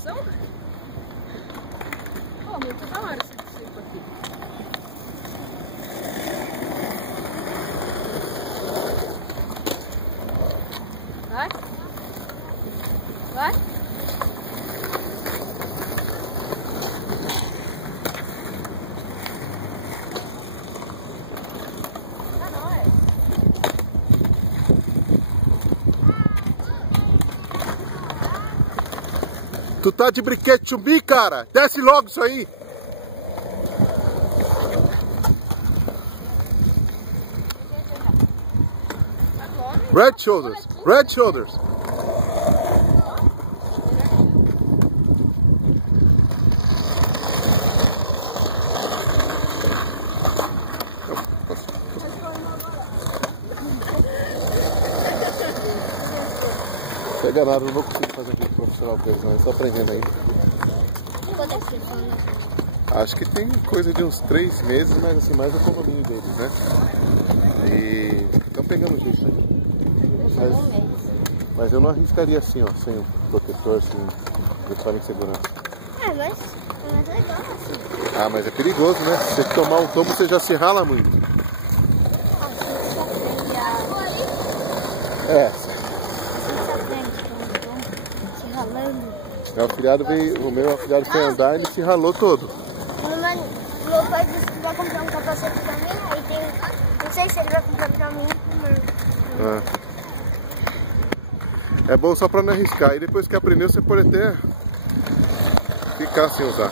pressão? Pô, muito da hora esse circo aqui. Vai? Vai? Tu tá de brinquedo chumbi, cara? Desce logo isso aí! Red shoulders! Red shoulders! Pega nada, não vou conseguir fazer um vídeo profissional com eles não, eu tô aprendendo ainda. Quando é que você fala? Acho que tem coisa de uns 3 meses, mas assim, mais o condomínio deles, né? E estão pegando jeito aí. Mas eu não arriscaria assim, ó, sem o protetor, assim, principalmente de segurança. É, mas legal assim. Ah, mas é perigoso, né? Se você tomar um tombo, você já se rala muito. É. Meu afilhado veio, o meu afilhado foi andar e ele se ralou todo. Meu pai disse que vai comprar um capacete pra mim, aí tem. Não sei se ele vai comprar pra mim. É bom só pra não arriscar. E depois que aprendeu, você pode até ficar sem usar.